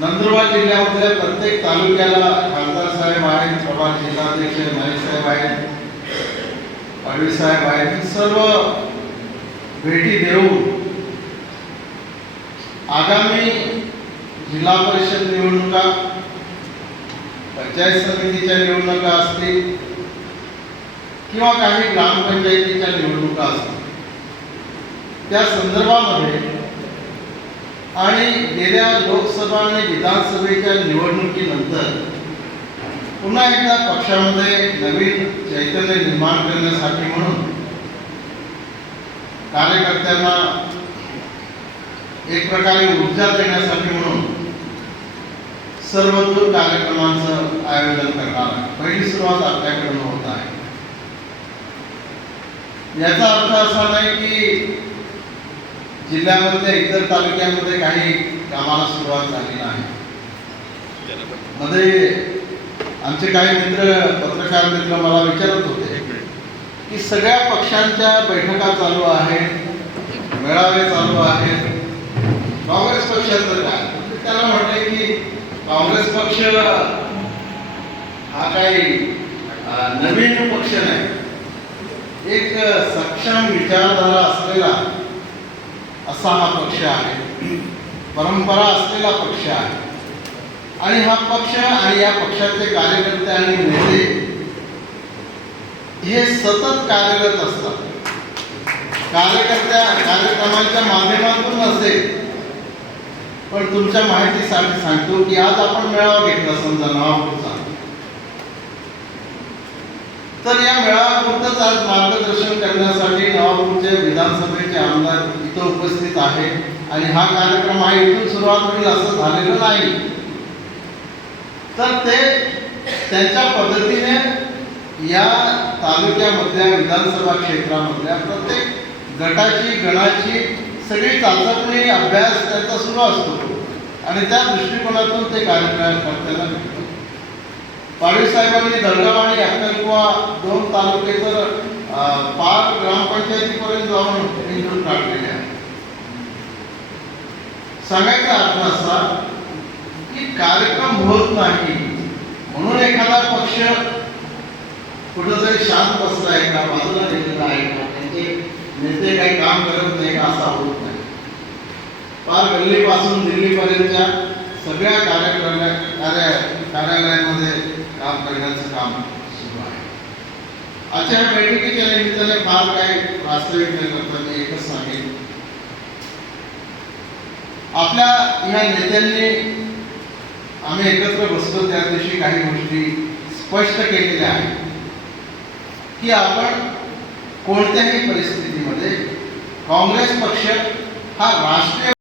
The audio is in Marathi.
नंदुरबार जिल्ह्यामधल्या प्रत्येक तालुक्याला खासदार साहेब आहेत प्रभाग जिल्हाध्यक्ष नाईक साहेब आहेत पाडवी साहेब आहेत सर्व भेटी देऊन आगामी जिल्हा परिषद निवडणुका पंचायत समितीच्या निवडणुका असतील किंवा काही ग्रामपंचायतीच्या निवडणुका असतील त्या संदर्भामध्ये आणि गेल्या लोकसभा आणि विधानसभेच्या निवडणुकीनंतर पुन्हा एकदा पक्षामध्ये नवीन चैतन्य निर्माण करण्यासाठी म्हणून कार्यकर्त्यांना एक प्रकारे ऊर्जा देण्यासाठी म्हणून सर्वदूर कार्यक्रमांचं आयोजन करणार आहे. पहिली सुरुवात आपल्याकडून होत आहे. याचा अर्थ असा नाही की जिल्ह्यामधल्या इतर तालुक्यांमध्ये काही कामाला सुरुवात झाली नाही. मध्ये आमचे काही मित्र पत्रकार मित्र मला विचारत होते की सगळ्या पक्षांच्या बैठका चालू आहेत मेळावे चालू आहेत. काँग्रेस पक्षाचं काय? त्याला म्हटले की काँग्रेस पक्ष हा काही नवीन पक्ष नाही. एक सक्षम विचारधारा असलेला असा हा पक्ष आहे. परंपरा असलेला पक्ष आहे. आणि हा पक्ष आणि या पक्षाचे कार्यकर्ते आणि नेते हे सतत कार्यरत असतात. कार्यकर्त्या कार्यक्रमांच्या माध्यमातून असेल पण तुमच्या माहितीसाठी सांगतो की आज आपण मेळावा घेतला समजा नवापूरचा तर या मेळाव्यापुरतंच आज मार्गदर्शन करण्यासाठी नवापूरचे विधानसभेचे आमदार इथं उपस्थित आहे. आणि हा कार्यक्रम हा इथून सुरुवात होईल असं झालेलं नाही. तर ते त्यांच्या पद्धतीने या तालुक्यामधल्या विधानसभा क्षेत्रामधल्या प्रत्येक गटाची गणाची सगळी चाचपणी अभ्यास त्यांचा सुरू असतो. आणि त्या दृष्टिकोनातून ते कार्यक्रम करताना भेटतो. पाडवी साहेबांनी दळगाव आणि अक्कलकुवा दोन तालुके तर पाच ग्रामपंचायतीपर्यंत जाऊन निवडून काढलेले आहे सांगायचा अर्थ असा की कार्यक्रम होत नाही म्हणून एखादा पक्ष कुठंतरी शांत बसला आहे का बाजूला गेलेला आहे का त्यांचे नेते काही काम करत नाही का असा होत नाही. फार गल्लीपासून दिल्लीपर्यंतच्या सगळ्या कार्यक्रम कार्य कार्यालयांमध्ये काम करण्याचं काम सुरू आहे. आजच्या बैठकीच्या निमित्ताने फार काही वास्तविक न करता मी एकच सांगेन. आपल्या या नेत्यांनी आम्ही एकत्र बसलो त्या दिवशी काही गोष्टी स्पष्ट केलेल्या आहेत. की आपण कोणत्याही परिस्थितीमध्ये काँग्रेस पक्ष हा राष्ट्रीय